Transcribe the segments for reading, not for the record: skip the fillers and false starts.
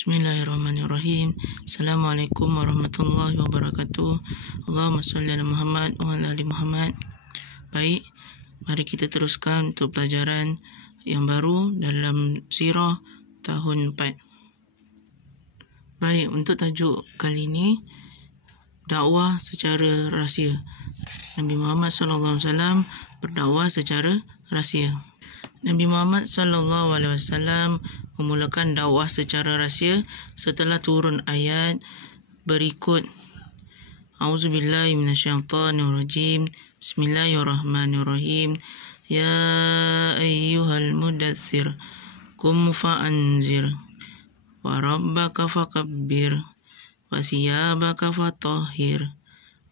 Bismillahirrahmanirrahim. Assalamualaikum warahmatullahi wabarakatuh. Allahumma salli ala Muhammad wa ala ali Muhammad. Baik, mari kita teruskan untuk pelajaran yang baru dalam sirah tahun 4. Baik, untuk tajuk kali ini, dakwah secara rahsia. Nabi Muhammad SAW berdakwah secara rahsia. Nabi Muhammad SAW memulakan dakwah secara rahsia setelah turun ayat berikut. A'udzubillahi minasyaitonirrajim. Bismillahirrahmanirrahim. Ya ayyuhal mudaththir qum fa'anzir wa rabbaka fakabbir wa thiyabaka fatahhir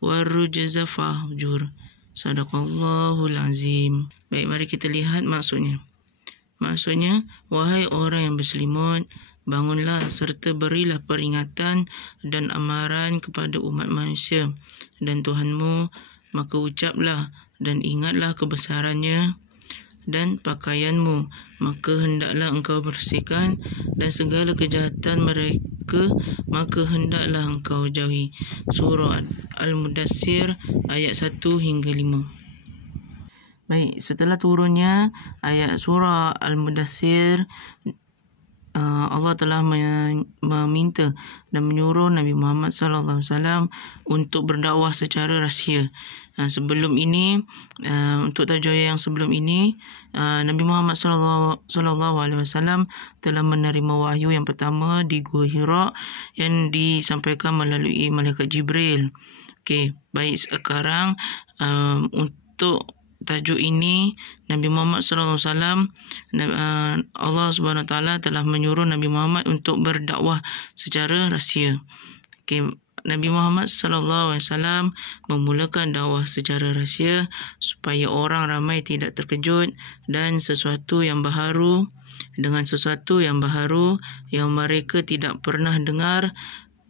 wa rujza fahjur. Sadaqallahul azim. Baik, mari kita lihat maksudnya. Maksudnya, wahai orang yang berselimut, bangunlah serta berilah peringatan dan amaran kepada umat manusia dan Tuhanmu, maka ucaplah dan ingatlah kebesarannya dan pakaianmu, maka hendaklah engkau bersihkan, dan segala kejahatan mereka maka hendaklah engkau jauhi. Surah Al-Mudaththir ayat 1 hingga 5. Baik, setelah turunnya ayat surah Al-Mudaththir, Allah telah meminta dan menyuruh Nabi Muhammad SAW untuk berdakwah secara rahsia. Sebelum ini, untuk tajuk yang sebelum ini, Nabi Muhammad SAW telah menerima wahyu yang pertama di Gua Hira yang disampaikan melalui Malaikat Jibril. Okey, baik, sekarang untuk tajuk ini, Nabi Muhammad SAW, Allah SWT telah menyuruh Nabi Muhammad untuk berdakwah secara rahsia. Okay. Nabi Muhammad SAW memulakan dakwah secara rahsia supaya orang ramai tidak terkejut dan sesuatu yang baharu yang mereka tidak pernah dengar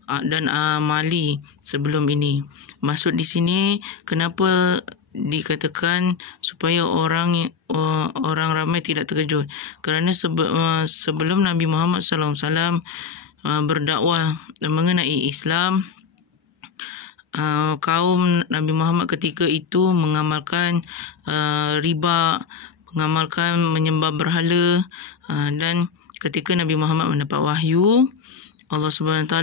dan amali sebelum ini. Maksud di sini, kenapa dikatakan supaya orang ramai tidak terkejut? Kerana sebelum Nabi Muhammad SAW berdakwah mengenai Islam, kaum Nabi Muhammad ketika itu mengamalkan riba, mengamalkan menyembah berhala, dan ketika Nabi Muhammad mendapat wahyu, Allah SWT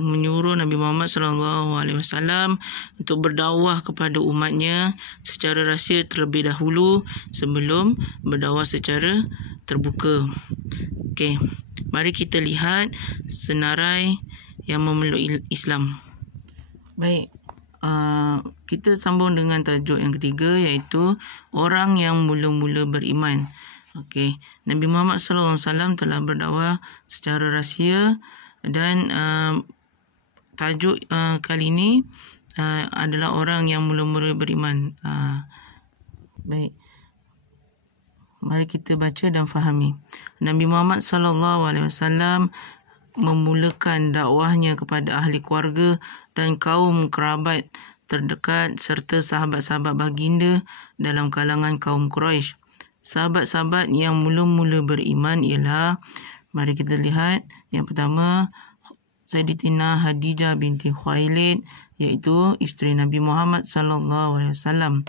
menyuruh Nabi Muhammad SAW untuk berdakwah kepada umatnya secara rahsia terlebih dahulu sebelum berdakwah secara terbuka. Okey, mari kita lihat senarai yang memeluk Islam. Baik, kita sambung dengan tajuk yang ketiga, iaitu orang yang mula-mula beriman. Okey, Nabi Muhammad SAW telah berdakwah secara rahsia, dan tajuk kali ini adalah orang yang mula-mula beriman. Baik, mari kita baca dan fahami. Nabi Muhammad SAW memulakan dakwahnya kepada ahli keluarga dan kaum kerabat terdekat serta sahabat-sahabat baginda dalam kalangan kaum Quraisy. Sahabat-sahabat yang mula-mula beriman ialah, mari kita lihat, yang pertama, Sayyidatina Khadijah binti Khuwailid, iaitu isteri Nabi Muhammad SAW.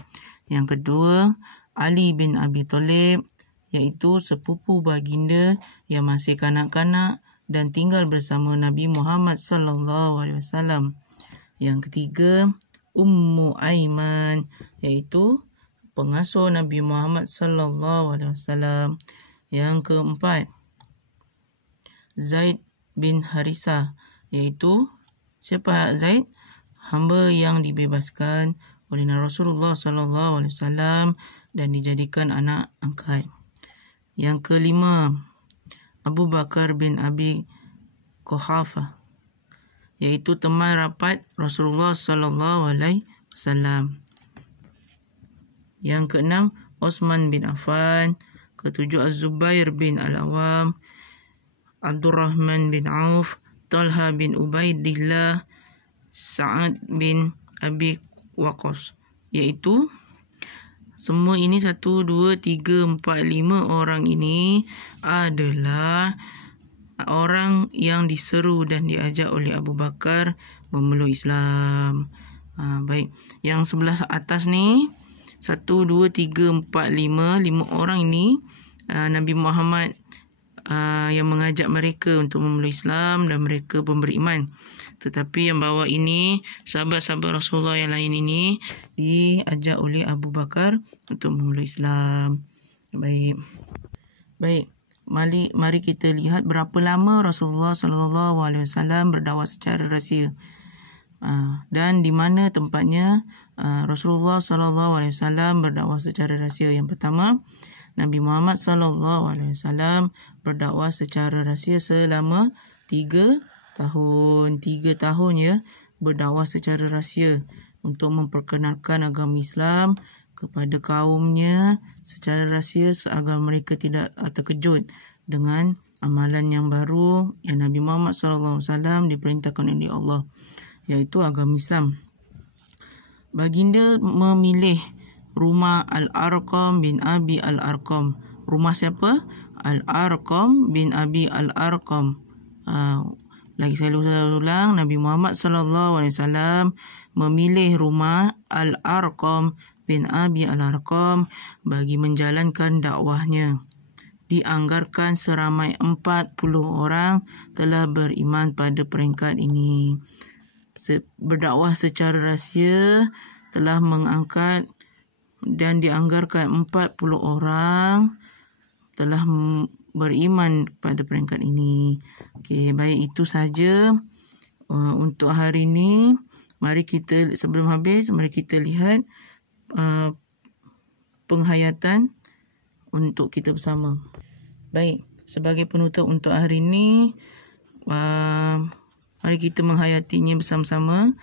Yang kedua, Ali bin Abi Thalib, iaitu sepupu baginda yang masih kanak-kanak dan tinggal bersama Nabi Muhammad SAW. Yang ketiga, Ummu Aiman, iaitu pengasuh Nabi Muhammad SAW. Yang keempat, Zaid bin Harisah, iaitu siapa Zaid? Hamba yang dibebaskan oleh Rasulullah SAW dan dijadikan anak angkat. Yang kelima, Abu Bakar bin Abi Quhafah, iaitu teman rapat Rasulullah SAW. Yang keenam, Osman bin Affan. Ketujuh, Az-Zubair bin Al-Awam, Abdurrahman bin Auf, Talha bin Ubaidillah, Sa'ad bin Abi Waqqas, iaitu semua ini 1, 2, 3, 4, 5 orang ini adalah orang yang diseru dan diajak oleh Abu Bakar memeluk Islam. Baik, yang sebelah atas ni 1, 2, 3, 4, 5 orang ini Nabi Muhammad yang mengajak mereka untuk memeluk Islam dan mereka pun beriman. Tetapi yang bawah ini sahabat-sahabat Rasulullah yang lain ini diajak oleh Abu Bakar untuk memeluk Islam. Baik. Mari kita lihat berapa lama Rasulullah SAW berdakwah secara rahsia. Dan di mana tempatnya Rasulullah SAW berdakwah secara rahsia. Yang pertama, Nabi Muhammad SAW berdakwah secara rahsia selama 3 tahun. 3 tahun ya, berdakwah secara rahsia untuk memperkenalkan agama Islam kepada kaumnya secara rahsia agar mereka tidak terkejut dengan amalan yang baru yang Nabi Muhammad SAW diperintahkan oleh Allah, iaitu agama Islam. Baginda memilih rumah Al-Arqam bin Abi Al-Arqam. Rumah siapa? Al-Arqam bin Abi Al-Arqam. Lagi saya ulang, Nabi Muhammad SAW memilih rumah Al-Arqam bin Abi Al-Arqam bagi menjalankan dakwahnya. Dianggarkan seramai 40 orang telah beriman pada peringkat ini. Berdakwah secara rahsia telah mengangkat dan dianggarkan 40 orang telah beriman pada peringkat ini. Okey, baik, itu saja untuk hari ini. Mari kita, sebelum habis, mari kita lihat penghayatan untuk kita bersama. Baik, sebagai penutup untuk hari ini, mari kita menghayatinya bersama-sama,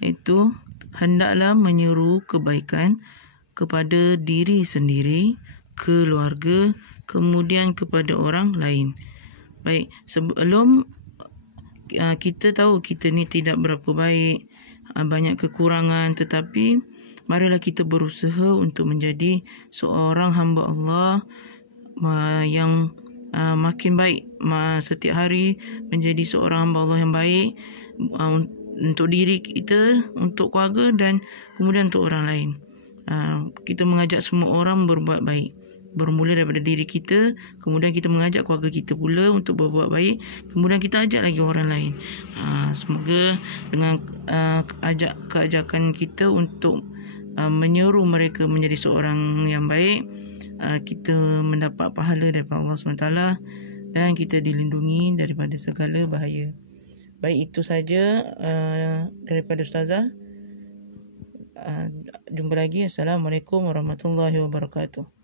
iaitu hendaklah menyeru kebaikan kepada diri sendiri, keluarga, kemudian kepada orang lain. Baik, sebelum kita tahu kita ni tidak berapa baik, banyak kekurangan, tetapi marilah kita berusaha untuk menjadi seorang hamba Allah yang makin baik, setiap hari menjadi seorang hamba Allah yang baik untuk diri kita, untuk keluarga dan kemudian untuk orang lain. Kita mengajak semua orang berbuat baik, bermula daripada diri kita, kemudian kita mengajak keluarga kita pula untuk berbuat baik, kemudian kita ajak lagi orang lain. Semoga dengan keajakan kita untuk menyeru mereka menjadi seorang yang baik, kita mendapat pahala daripada Allah SWT dan kita dilindungi daripada segala bahaya. Baik, itu saja daripada Ustazah. Jumpa lagi. Assalamualaikum warahmatullahi wabarakatuh.